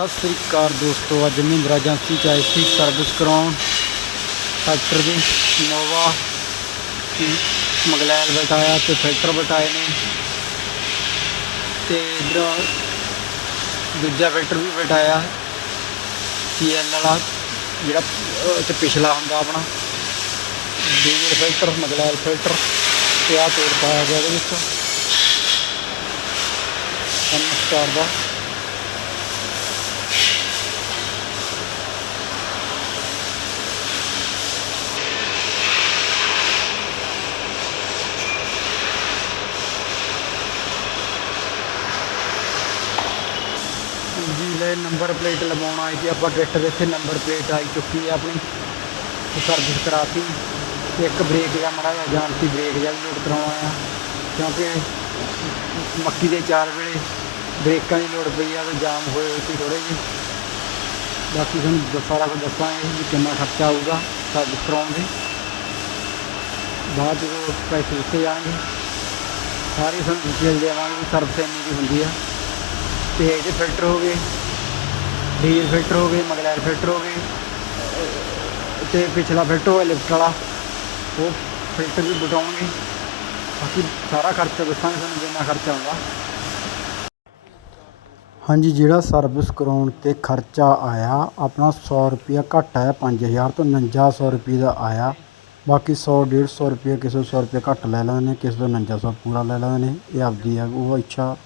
ਸਤਿ ਸ੍ਰੀ ਅਕਾਲ ਦੋਸਤੋ ਅੱਜ ਮਹਿੰਦਰਾ ਏਜੰਸੀ ਚ ਆਏ ਸੀ ਸਰਵਿਸ ਕਰਾਉਣ। ਟਰੈਕਟਰ ਦੀ ਨੋਵਾ ਮਗਲੈਲ ਬਟਾਇਆ ਤੇ ਫਿਲਟਰ ਬਟਾਏ ਨੇ। ਤੇ ਇਧਰ ਦੂਜਾ ਫਿਲਟਰ ਵੀ ਬਟਾਇਆ ਸੀਐਲ ਵਾਲਾ ਜਿਹੜਾ ਅਹ, ਤੇ ਪਿਛਲਾ ਹੁੰਦਾ ਆਪਣਾ। ਡੀਜ਼ਲ ਫਿਲਟਰ ਮਗਲੈਲ ਫਿਲਟਰ ਤੇ ਆਹ ਤੋੜ ਪਾਇਆ ਗਿਆ ਇਹਦੇ ਵਿੱਚ। ਨਮਸਕਾਰ ਦਾ ਲੈ ਨੰਬਰ ਪਲੇਟ ਲਵਾਉਣ ਆਏ ਸੀ ਆਪਾਂ ਟਰੈਕਟਰ ਇੱਥੇ ਨੰਬਰ ਪਲੇਟ ਆਈ ਚੁੱਕੀ ਹੈ ਆਪਣੀ। ਸਰਵਿਸ ਕਰਾਤੀ। ਤੇ ਇੱਕ ਬ੍ਰੇਕ ਦਾ ਮੜਾ ਜਿਹਾ ਜਾਣ ਸੀ ਬ੍ਰੇਕ ਜਾਂ ਵੀ ਲੋਡ ਕਰਾਉਣਾ ਆ ਕਿਉਂਕਿ ਮੱਕੀ ਦੇ ਚਾਰ ਵੇਲੇ ਬ੍ਰੇਕਾਂ ਦੀ ਲੋੜ ਪਈ ਆ ਤੇ ਜਾਮ ਹੋਏ ਹੋਏ ਸੀ ਥੋੜੇ ਜਿਹੇ। ਬਾਕੀ ਤੁਹਾਨੂੰ ਦ- ਸਾਰਾ ਕੁਝ ਦੱਸਾਂਗੇ ਵੀ ਕਿੰਨਾ ਖਰਚਾ ਆਊਗਾ ਸਰਵਿਸ ਕਰਾਉਣ ਦੇ। ਬਾਅਦ ਜਦੋਂ ਪੈਸੇ ਦਿੱਤੇ ਜਾਣਗੇ। ਸਾਰੀ ਤੁਹਾਨੂੰ ਡਿਟੇਲ ਦੇਵਾਂਗੇ ਵੀ ਸਰਵਿਸ ਇੰਨੀ ਦੀ ਹੁੰਦੀ ਆ। ਤੇ ਇਹਦੇ ਫਿਲਟਰ ਹੋ ਗਏ। ਡੀਜ਼ਲ ਫਿਲਟਰ ਹੋ ਗਏ ਮਗਲੈਰ ਫਿਲਟਰ ਹੋ ਗਏ ਅਹ ਤੇ ਪਿਛਲਾ ਫਿਲਟਰ ਹੋਇਆ ਲਿਫਟ ਵਾਲਾ, ਉਹ ਫਿਲਟਰ ਵੀ ਬਟਾਉਣਗੇ। ਬਾਕੀ ਸਾਰਾ ਖਰਚਾ ਦੱਸਾਂਗੇ ਤੁਹਾਨੂੰ ਕਿੰਨਾ ਖਰਚਾ ਆਉਂਦਾ। ਹਾਂਜੀ, ਜਿਹੜਾ ਸਰਵਿਸ ਕਰਾਉਣ ਤੇ ਖਰਚਾ ਆਇਆ, ਆਪਣਾ 100 ਰੁਪਿਆ ਘੱਟ ਆਇਆ 5000 ਤੋਂ 4900 ਰੁਪਏ ਦਾ ਆਇਆ। ਬਾਕੀ 100 150 ਰੁਪਏ ਕਿਸੇ 100 ਰੁਪਏ ਘੱਟ ਲੈ ਲੈਂਦੇ ਨੇ, ਕਿਸੇ ਤੋਂ 4900 ਪੂਰਾ ਲੈ ਲੈਂਦੇ ਨੇ। ਇਹ ਆਪਦੀ ਆ, ਉਹ ਇੱਛਾ